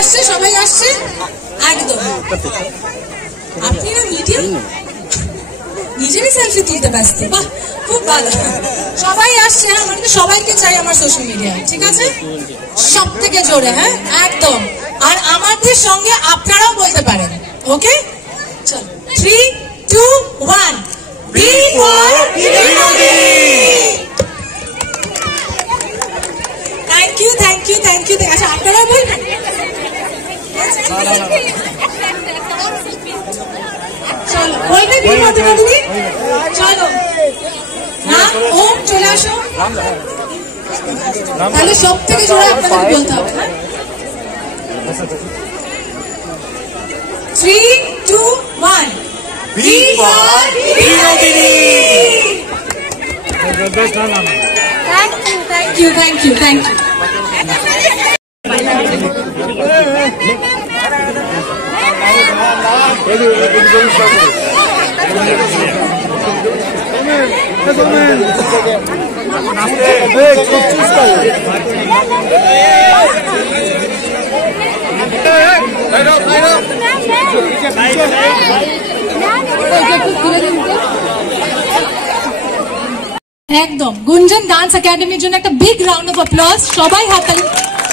আসছে, সবাই আসছে একদম। আপনি না মিডিয়া নিজেরই সেলফি তুলতে ব্যস্ত, বাহ খুব ভালো। সবাই আসছে, আমার তো সবাইকে চাই আমার সোশ্যাল মিডিয়ায়, ঠিক আছে? সব থেকে জোরে, হ্যাঁ একদম। আর আমাদের সঙ্গে আপনারাও বলতে পারেন, ওকে? চল 3, 2, 1 B for Binodini. Thank you thank you thank you. আচ্ছা আপনারাও বলবেন। চলো বলবে বিনোদিনী, চলো না ওম চলে আসো। তাহলে সব থেকে জোরে আপনাদের বলতে হবে, হ্যাঁ? 3, 2, 1 B for Binodini. Thank you thank you thank you. একদম গুঞ্জন ডান্স একাডেমির জন্য একটা বিগ রাউন্ড অফ অ্যাপ্লজ। সবাই হাততালি।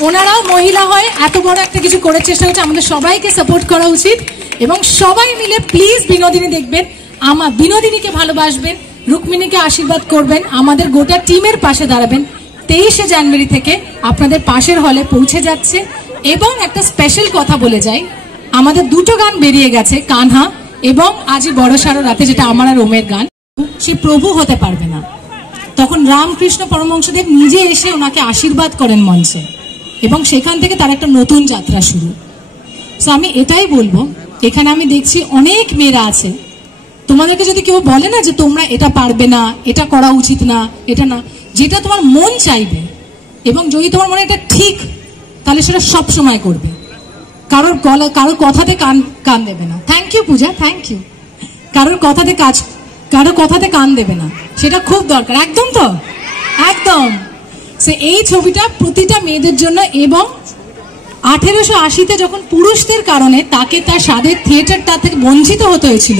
ওনারাও মহিলা হয় এত বড় একটা কিছু করার চেষ্টা করছে, আমাদের সবাইকে সাপোর্ট করা উচিত। এবং সবাই মিলে প্লিজ বিনোদিনী দেখবেন, আমার বিনোদিনীকে ভালোবাসবেন, রুক্মিণীকে আশীর্বাদ করবেন, আমাদের গোটা টিমের পাশে দাঁড়াবেন। 23শে জানুয়ারি থেকে আপনাদের পাশের হলে পৌঁছে যাচ্ছে। এবং একটা স্পেশাল কথা বলে যাই, আমাদের দুটো গান বেরিয়ে গেছে, কানহা এবং আজই বড়সড় রাতে, যেটা আমার আর ওমের গান। সে প্রভু হতে পারবে না, তখন রামকৃষ্ণ পরমহংসদেব নিজে এসে ওনাকে আশীর্বাদ করেন মঞ্চে, এবং সেখান থেকে তার একটা নতুন যাত্রা শুরু। তো আমি এটাই বলবো, এখানে আমি দেখছি অনেক মেয়েরা আছে, তোমাদেরকে যদি কেউ বলে না যে তোমরা এটা পারবে না, এটা করা উচিত না, এটা না, যেটা তোমার মন চাইবে এবং যদি তোমার মনে এটা ঠিক, তাহলে সেটা সব সময় করবে। কারোর কথাতে কান দেবে না। Thank you Puja, thank you. কারোর কথাতে কান দেবে না, সেটা খুব দরকার। একদম তো, একদম। সে এই ছবিটা প্রতিটা মেয়েদের জন্য। এবং 1880-তে যখন পুরুষদের কারণে তাকে তার স্বাদের থিয়েটারটা থেকে বঞ্চিত হতে হয়েছিল,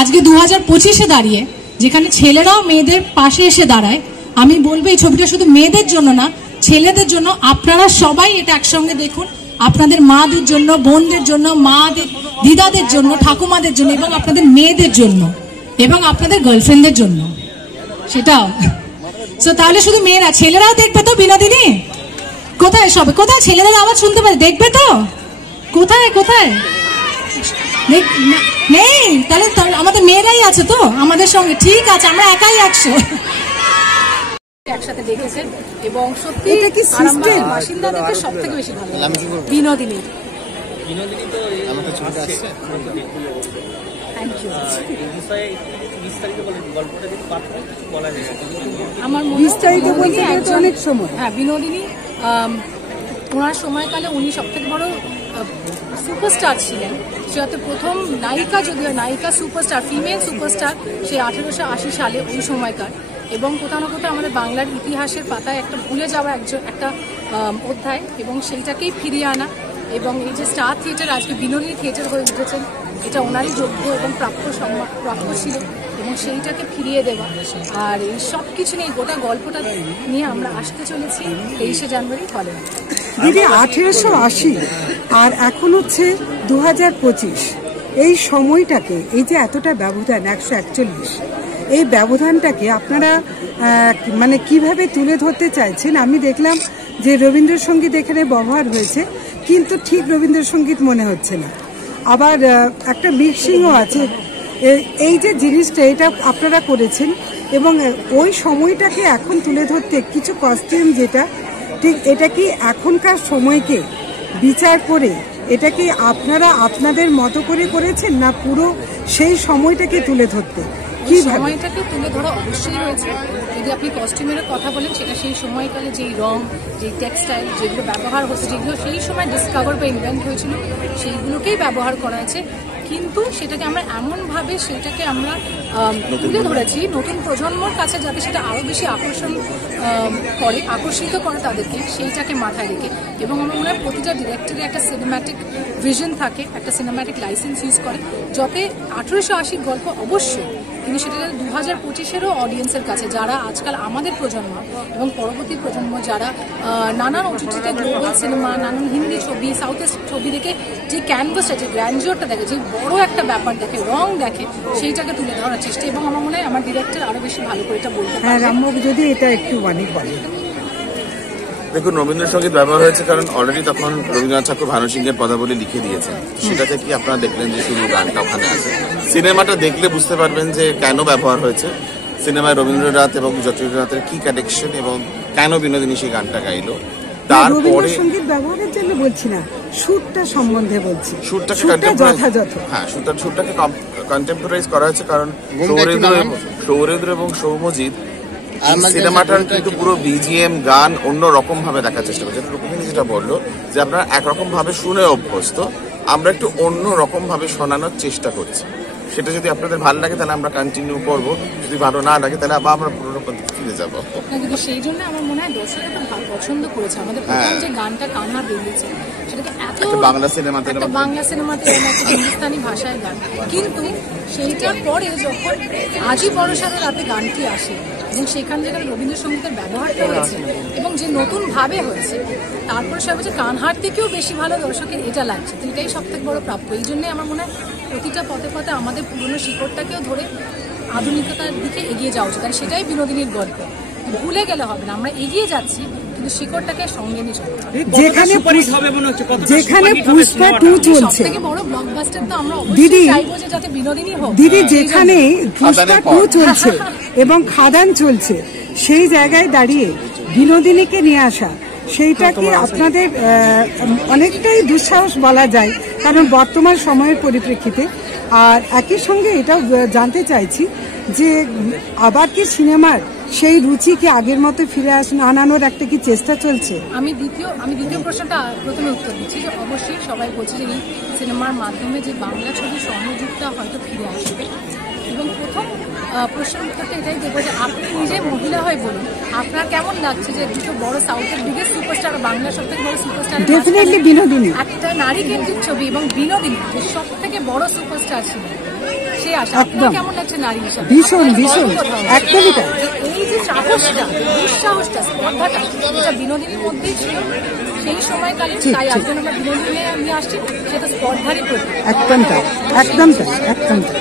আজকে 2025-এ দাঁড়িয়ে যেখানে ছেলেরাও মেয়েদের পাশে এসে দাঁড়ায়, আমি বলবো এই ছবিটা শুধু মেয়েদের জন্য না, ছেলেদের জন্য। আপনারা সবাই এটা একসঙ্গে দেখুন, আপনাদের মাদের জন্য, বোনদের জন্য, মাদের, দিদাদের জন্য, ঠাকুমাদের জন্য, এবং আপনাদের মেয়েদের জন্য, এবং আপনাদের গার্লফ্রেন্ডদের জন্য সেটাও। তাহলে শুধু মেয়েরা, ছেলেরাও দেখবে তো বিনোদিনী? কোথায় সবে, কোথায় ছেলেদের আওয়াজ শুনতে পারে? দেখবে তো? কোথায় কোথায় নেই? তাহলে আমাদের মেয়েরাই আছে তো আমাদের সঙ্গে, ঠিক আছে, আমরা একাই 100 একসাথে দেখেছেন। এবং সত্যি বাসিন্দাদেরকে সব থেকে বেশি ভালো বিনোদিনী। আমার বিস্তারিত বলতে অনেক সময়, হ্যাঁ বিনোদিনী ওনার সময়কালে উনি সব থেকে বড় সুপারস্টার ছিলেন। সে হয়তো প্রথম নায়িকা, যদিও নায়িকা সুপারস্টার, ফিমেল সুপারস্টার, সে 1880 সালে ওই সময়কার। এবং কোথাও না কোথাও আমাদের বাংলার ইতিহাসের পাতায় একটা ভুলে যাওয়া একটা অধ্যায়, এবং সেইটাকেই ফিরিয়ে আনা। এবং এই যে স্টার থিয়েটার আজকে বিনোদিনী থিয়েটার হয়ে উঠেছেন, এটা ওনারই যোগ্য এবং প্রাপ্য ছিল, এবং সেইটাকে ফিরিয়ে দেওয়া। আর এই সব কিছু নিয়ে, গোটা গল্পটা নিয়ে আমরা আসতে চলেছি 23শে জানুয়ারি হলে। দিদি 1880 আর এখন হচ্ছে 2025, এই সময়টাকে, এই যে এতটা ব্যবধান 141, এই ব্যবধানটাকে আপনারা মানে কিভাবে তুলে ধরতে চাইছেন? আমি দেখলাম যে রবীন্দ্রসঙ্গীত এখানে ব্যবহার হয়েছে, কিন্তু ঠিক রবীন্দ্রসঙ্গীত মনে হচ্ছে না। আবার একটা মিক্সিংও আছে। এই যে জিনিসটা, এটা আপনারা করেছেন, এবং ওই সময়টাকে এখন তুলে ধরতে কিছু কস্টিউম, যেটা ঠিক, এটা কি এখনকার সময়কে বিচার করে এটা কি আপনারা আপনাদের মতো করে করেছেন, না পুরো সেই সময়টাকে তুলে ধরতে? কি সময়টাকে তুলে ধরা অবশ্যই হয়েছে। যদি আপনি কস্টিউমের কথা বলেন, সেটা সেই সময়কালে যেই রং, যেই টেক্সটাইল যেগুলো ব্যবহার হচ্ছে, যেগুলো সেই সময় ডিসকভার বা ইনভেন্ট হয়েছিল, সেইগুলোকেই ব্যবহার করা হয়েছে। কিন্তু সেটাকে আমরা এমনভাবে সেটাকে আমরা তুলে ধরেছি নতুন প্রজন্মর কাছে, যাতে সেটা আরও বেশি আকর্ষিত করে তাদেরকে, সেইটাকে মাথায় রেখে। এবং আমার মনে হয় প্রতিটা ডিরেক্টরের একটা সিনেম্যাটিক ভিশন থাকে, একটা সিনেম্যাটিক লাইসেন্স ইউজ করে, যাতে 1880 গল্প অবশ্যই, কিন্তু সেটা 2025-এরও অডিয়েন্সের কাছে, যারা আজকাল আমাদের প্রজন্ম এবং পরবর্তী প্রজন্ম, যারা নানান ওটিটিতে গ্লোবাল সিনেমা, নানান হিন্দি ছবি, সাউথের ছবি দেখে যে ক্যানভাসটা, যে গ্র্যান্ডিওরটা দেখে, যে বড় একটা ব্যাপার দেখে, রং দেখে, সেইটাকে তুলে ধরার চেষ্টা। এবং আমার মনে হয় আমার ডিরেক্টর আরো বেশি ভালো করে এটা বলতে পারে। রামবাবু যদি এটা একটু অনেক বলে। দেখুন, রবীন্দ্রসঙ্গীত ব্যবহার হয়েছে কারণ অলরেডি তখন রবীন্দ্রনাথ ঠাকুর ভানু সিংহের পদাবলী লিখে দিয়েছেন। সেটা থেকে আপনারা দেখলেন যে শুধু গানটা ওখানে আছে। সিনেমাটা দেখলে বুঝতে পারবেন যে কেন ব্যবহার হয়েছে, সিনেমায় রবীন্দ্রনাথ এবং যতীন্দ্রনাথের কি কানেকশন এবং কেন বিনোদিনী সেই গানটা গাইলো। তারপরে সঙ্গীত ব্যবহারের জন্য বলছি না, সুরটা সম্বন্ধে বলছি। সুরটাকে যথাযথ, হ্যাঁ, সুরটাকে কন্টেম্পোরাইজ করা হয়েছে কারণ সৌরেন্দ্র এবং সৌম্যজিৎ সিনেমাটার কিন্তু পুরো বিজিএম গান অন্য রকম ভাবে দেখার চেষ্টা করছে। রূপমিনী যেটা বললো যে আপনারা একরকম ভাবে শুনে অভ্যস্ত, আমরা একটু অন্য রকম ভাবে শোনানোর চেষ্টা করছি। সেটা যদি আপনাদের ভালো লাগে তাহলে আমরা কন্টিনিউ করবো, যদি ভালো না লাগে তাহলে আবার আমরা পুরোনো পদ্ধতি ফিরে যাবো। কিন্তু সেই জন্য আমার মনে হয় দর্শকরা পছন্দ করেছে আমাদের প্রথম যে গানটা কান্না বেরিয়েছে, সেটাকে এত বাংলা সিনেমাতে একটা হিন্দুস্তানি ভাষায় গান, কিন্তু সেইটার পরে যখন আজই বড়সাদের রাতে গানটি আসে এবং সেখানে যেখানে রবীন্দ্রসঙ্গীতের ব্যবহারটা হয়েছে এবং যে নতুন ভাবে হয়েছে, তারপরে সব হচ্ছে কানহার থেকেও বেশি ভালো দর্শকের এটা লাগছে। তো এটাই সব থেকে বড় প্রাপ্য। এই জন্যই আমার মনে হয় প্রতিটা পথে পথে আমাদের পুরনো শিকড়টাকেও ধরে আধুনিকতার দিকে এগিয়ে যাওয়া উচিত। কারণ সেটাই বিনোদিনীর গল্প, ভুলে গেলে হবে না, আমরা এগিয়ে যাচ্ছি কিন্তু শিকড়টাকে সঙ্গে নিয়ে চলতে হবে। যেখানে পুষ্পা 2 চলছে, সবথেকে বড় ব্লকবাস্টার তো আমরা অবশ্যই চাইবো যে যাতে বিনোদিনী হোক। দিদি, যেখানে পুষ্পা 2 চলছে এবং খাদান চলছে, সেই জায়গায় দাঁড়িয়ে বিনোদিনীকে নিয়ে আসা, সেইটাকে আপনাদের অনেকটাই দুঃসাহস বলা যায়, কারণ বর্তমান সময়ের পরিপ্রেক্ষিতে। আর একই সঙ্গে এটাও জানতে চাইছি যে আবার কি সিনেমার সেই রুচি কি আগের মতো ফিরে আনানোর একটা কি চেষ্টা চলছে? আমি দ্বিতীয় প্রশ্নটা প্রথমে উত্তর দিচ্ছি যে অবশ্যই সবাই বলছে যে এই সিনেমার মাধ্যমে যে বাংলা ছবির স্বর্ণযুগটা হয়তো ফিরে আসবে। এবং প্রথম প্রশ্নের উত্তরটা এটাই দেবো যে আপনি নিজে মহিলা হয়ে বলুন, আপনার কেমন লাগছে যে দুটো বড় সাউথের বিগেস্ট সুপারস্টার, বাংলা সব থেকে বড় সুপারস্টার, ডেফিনেটলি বিনোদিনী একটা নারী কেন্দ্রিক ছবি এবং বিনোদিনী যে সব থেকে বড় সুপারস্টার ছিল, সে আশা আপনার কেমন লাগছে নারী হিসাবে? ভীষণ ভীষণ, একদমই তাই। এই যে সাহসটা, দুঃসাহসটা, স্পর্ধাটা, এটা বিনোদিনীর মধ্যেই ছিল সেই সময়কালে। তাই আজকে আমরা বিনোদিনী নিয়ে আসছি, সেটা স্পর্ধারই প্রতীক। একদম তাই, একদম তাই, একদম তাই।